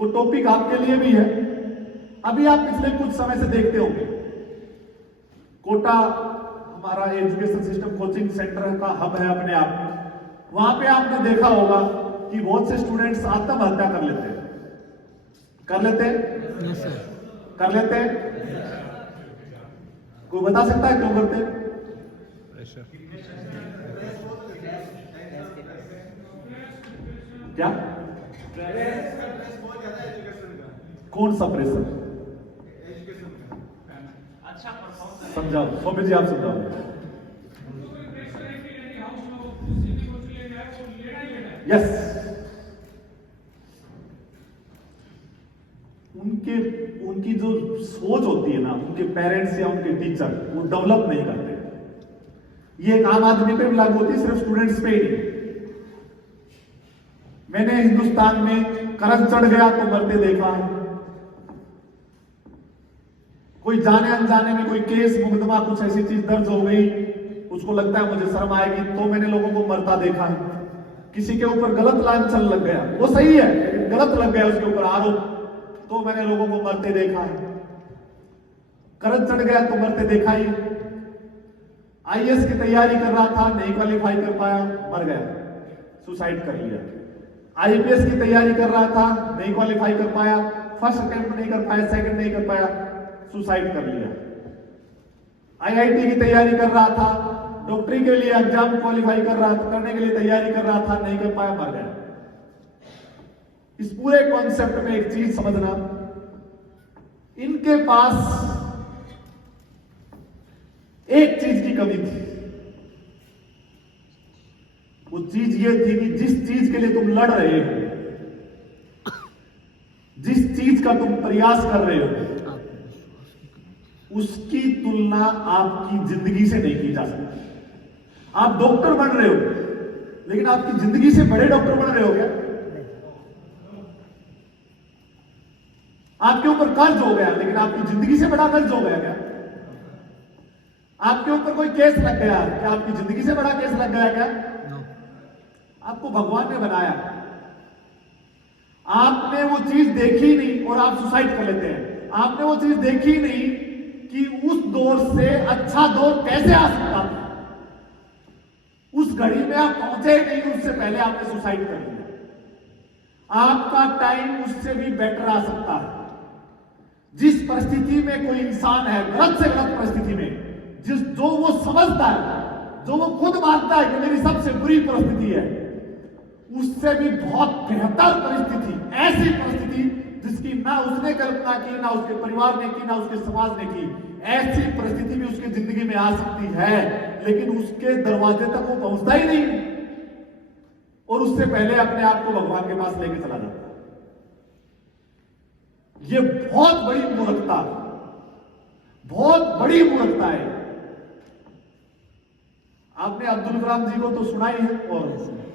वो टॉपिक आपके लिए भी है। अभी आप पिछले कुछ समय से देखते होंगे कोटा हमारा एजुकेशन सिस्टम कोचिंग सेंटर का हब है अपने आप। वहां पे आपने देखा होगा कि बहुत से स्टूडेंट्स आत्महत्या कर लेते हैं। कर लेते हैं? Yes sir. कर लेते हैं? कोई बता सकता है क्यों करते हैं? क्या? कौन सा प्रेशर? समझाओ स्वामी जी, आप समझाओ। यस, उनकी जो सोच होती है ना, उनके पेरेंट्स या उनके टीचर वो डेवलप नहीं करते। ये एक आम आदमी पे भी लागू होती है, सिर्फ स्टूडेंट्स पे ही नहीं। मैंने हिंदुस्तान में कर्ज चढ़ गया तो मरते देखा है। कोई जाने अनजाने में कोई केस मुकदमा कुछ ऐसी चीज दर्ज हो गई, उसको लगता है मुझे शर्म आएगी, तो मैंने लोगों को मरता देखा है। किसी के ऊपर गलत लांछन लग गया, वो सही है लेकिन गलत लग गया उसके ऊपर आरोप, तो मैंने लोगों को मरते देखा है। कर्ज चढ़ गया तो मरते देखा ही। आईएएस की तैयारी कर रहा था, नहीं क्वालिफाई कर पाया, मर गया, सुसाइड कर लिया। आईपीएस की तैयारी कर रहा था, नहीं क्वालिफाई कर पाया, फर्स्ट अटेम्प्ट नहीं कर पाया, सेकंड नहीं कर पाया, सुसाइड कर लिया। आईआईटी की तैयारी कर रहा था, डॉक्टरी के लिए एग्जाम क्वालिफाई करने के लिए तैयारी कर रहा था, नहीं कर पाया, मर गया। इस पूरे कॉन्सेप्ट में एक चीज समझना, इनके पास एक चीज की कमी थी। वो चीज ये थी कि जिस चीज के लिए तुम लड़ रहे हो, जिस चीज का तुम प्रयास कर रहे हो, उसकी तुलना आपकी जिंदगी से नहीं की जा सकती। आप डॉक्टर बन रहे हो लेकिन आपकी जिंदगी से बड़े डॉक्टर बन रहे हो क्या? आपके ऊपर कर्ज हो गया लेकिन आपकी जिंदगी से बड़ा कर्ज हो गया क्या? आपके ऊपर कोई केस लग गया, क्या आपकी जिंदगी से बड़ा केस लग गया क्या? आपको भगवान ने बनाया, आपने वो चीज देखी नहीं और आप सुसाइड कर लेते हैं। आपने वो चीज देखी नहीं कि उस दौर से अच्छा दौर कैसे आ सकता था। उस घड़ी में आप पहुंचे नहीं, उससे पहले आपने सुसाइड कर लिया। आपका टाइम उससे भी बेटर आ सकता है। जिस परिस्थिति में कोई इंसान है, गलत से गलत परिस्थिति में, जो वो समझता है, जो वो खुद मानता है कि मेरी सबसे बुरी परिस्थिति है, उससे भी बहुत बेहतर परिस्थिति, ऐसी परिस्थिति जिसकी ना उसने कल्पना की, ना उसके परिवार ने की, ना उसके समाज ने की, ऐसी परिस्थिति भी उसकी जिंदगी में आ सकती है, लेकिन उसके दरवाजे तक वो पहुंचता ही नहीं और उससे पहले अपने आप को भगवान के पास लेके चला जाता है। ये बहुत बड़ी मूर्खता, बहुत बड़ी मूर्खता है। आपने अब्दुल कलाम जी को तो सुना ही है, और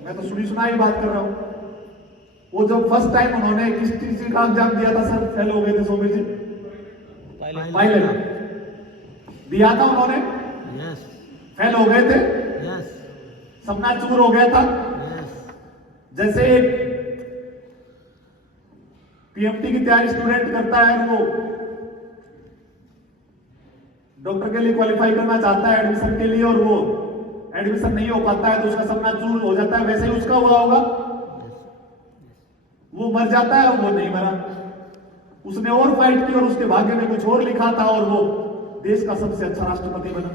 मैं तो सुनी सुनाई बात कर रहा हूं। वो जब फर्स्ट टाइम उन्होंने किस चीज का एग्जाम दिया था सर, फेल हो गए थे सोमी जी? पायलट दिया था उन्होंने, यस। फेल हो गए थे, यस। सपना चूर हो गया था। यस। जैसे एक पीएमटी की तैयारी स्टूडेंट करता है, वो डॉक्टर के लिए क्वालिफाई करना चाहता है एडमिशन के लिए, और वो एडमिशन नहीं हो पाता है तो उसका सपना चूर हो जाता है। वैसे ही उसका हुआ होगा, वो मर जाता है और वो नहीं मरा। उसने और फाइट की और उसके भाग्य में कुछ और लिखा था और वो देश का सबसे अच्छा राष्ट्रपति बना।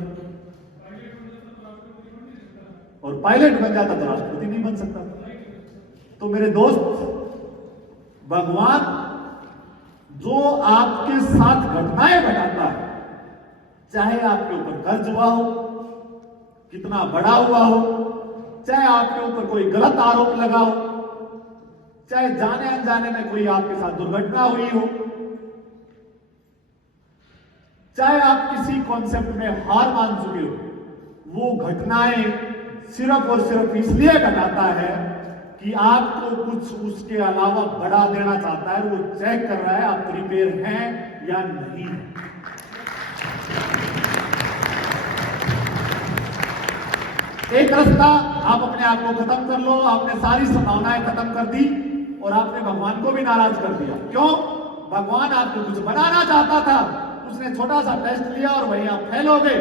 और पायलट बन जाता तो राष्ट्रपति नहीं बन सकता। तो मेरे दोस्त, भगवान जो आपके साथ घटनाएं घटाता है, चाहे आपके ऊपर कर्ज हुआ हो, कितना बड़ा हुआ हो, चाहे आपके ऊपर कोई गलत आरोप लगा हो, चाहे जाने अनजाने में कोई आपके साथ दुर्घटना हुई हो, चाहे आप किसी कॉन्सेप्ट में हार मान चुके हो, वो घटनाएं सिर्फ और सिर्फ इसलिए घटाता है कि आपको कुछ उसके अलावा बढ़ा देना चाहता है। वो चेक कर रहा है आप प्रिपेयर हैं या नहीं। एक रास्ता, आप अपने आप को खत्म कर लो, आपने सारी संभावनाएं खत्म कर दी, और आपने भगवान को भी नाराज कर दिया। क्यों? भगवान आपको कुछ बनाना चाहता था, उसने छोटा सा टेस्ट लिया और वही आप फेल हो गए,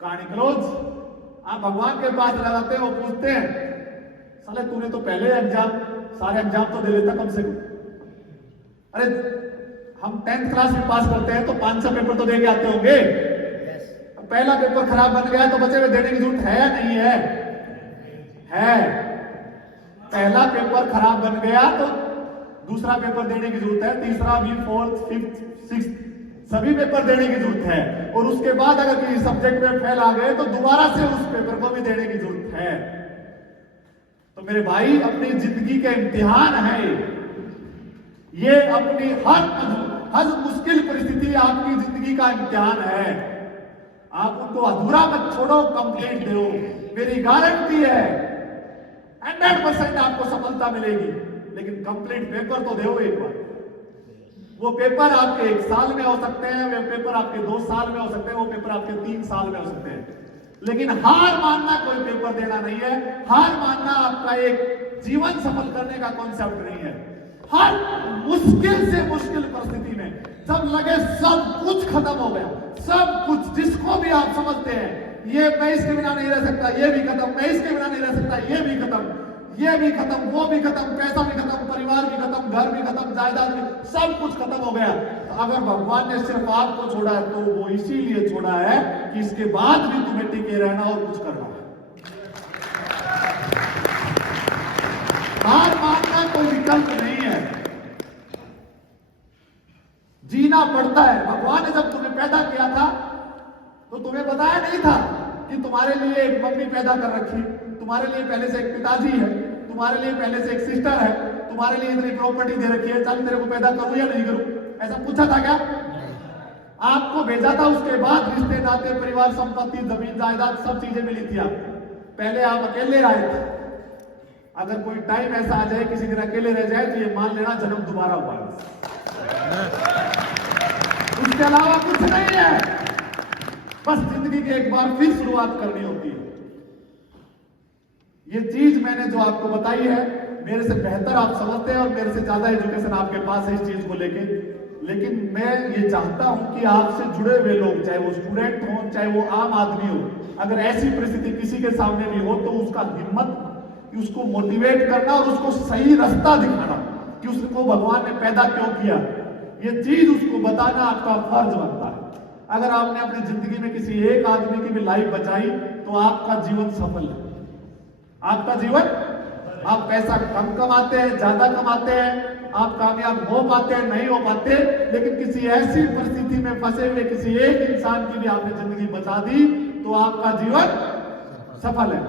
कहानी क्लोज। आप भगवान के पास लगाते हैं, वो पूछते हैं साले तूने तो पहले एग्जाम सारे एग्जाम तो दे लेता कम से कम। अरे हम 10th क्लास में पास करते हैं तो 500 पेपर तो दे के आते होंगे। पहला पेपर खराब बन गया तो बचे हुए देने की जरूरत है या नहीं है? है। पहला पेपर खराब बन गया तो दूसरा पेपर देने की जरूरत है, तीसरा भी, 4th 5th 6th सभी पेपर देने की जरूरत है। और उसके बाद अगर किसी सब्जेक्ट में फेल आ गए तो दोबारा से उस पेपर को भी देने की जरूरत है। तो मेरे भाई, अपनी जिंदगी के इम्तिहान है ये, अपनी हर मुश्किल परिस्थिति आपकी जिंदगी का इम्तिहान है। आप उनको अधूरा मत छोड़ो, कंप्लीट दो। मेरी गारंटी है 100% आपको सफलता मिलेगी, लेकिन कंप्लीट पेपर तो दो एक बार। वो पेपर आपके 1 साल में हो सकते हैं, वो पेपर आपके 2 साल में हो सकते हैं, वो पेपर आपके 3 साल में हो सकते हैं, लेकिन हार मानना कोई पेपर देना नहीं है। हार मानना आपका एक जीवन सफल करने का कॉन्सेप्ट नहीं है। हर मुश्किल से मुश्किल परिस्थिति में जब लगे सब कुछ खत्म हो गया, सब कुछ जिसको भी आप समझते हैं ये मैं इसके बिना नहीं रह सकता, ये भी खत्म, मैं इसके बिना नहीं रह सकता, ये भी खत्म, ये भी खत्म, वो भी खत्म, पैसा भी खत्म, परिवार भी खत्म, घर भी खत्म, जायदाद भी, सब कुछ खत्म हो गया। तो अगर भगवान ने सिर्फ आपको छोड़ा है तो वो इसीलिए छोड़ा है कि इसके बाद भी तुम्हें टिके रहना और कुछ करना है। हार मानना कोई विकल्प नहीं है, जीना पड़ता है। भगवान ने जब तुम्हें पैदा किया था तो तुम्हें बताया नहीं था कि तुम्हारे लिए एक मम्मी पैदा कर रखी, तुम्हारे लिए पहले से एक पिताजी है, तुम्हारे लिए पहले से एक सिस्टर है, तुम्हारे लिए इतनी प्रॉपर्टी दे रखी है, चल तेरे को पैदा करूं या नहीं करूं, ऐसा पूछा था क्या? आपको भेजा था, उसके बाद रिश्ते नाते, परिवार, संपत्ति, जमीन जायदाद सब चीजें मिली थी आपको। पहले आप अकेले आए थे। अगर कोई टाइम ऐसा आ जाए किसी दिन अकेले रह जाए तो ये मान लेना जन्म दोबारा हुआ है, उसके अलावा कुछ नहीं है। बस जिंदगी की एक बार फिर शुरुआत करनी होती है। ये चीज मैंने जो आपको बताई है, मेरे से बेहतर आप समझते हैं और मेरे से ज्यादा एजुकेशन आपके पास है इस चीज को लेके। लेकिन मैं ये चाहता हूं कि आपसे जुड़े हुए लोग, चाहे वो स्टूडेंट हो, चाहे वो आम आदमी हो, अगर ऐसी परिस्थिति किसी के सामने भी हो तो उसका हिम्मत, उसको मोटिवेट करना और उसको सही रास्ता दिखाना कि उसको भगवान ने पैदा क्यों किया, ये चीज उसको बताना आपका फर्ज बनता है। अगर आपने अपनी जिंदगी में किसी एक आदमी की भी लाइफ बचाई तो आपका जीवन सफल है। आपका जीवन, आप पैसा कम कमाते हैं, ज्यादा कमाते हैं, आप कामयाब हो पाते हैं, नहीं हो पाते, लेकिन किसी ऐसी परिस्थिति में फंसे हुए किसी एक इंसान की भी आपने जिंदगी बचा दी तो आपका जीवन सफल है।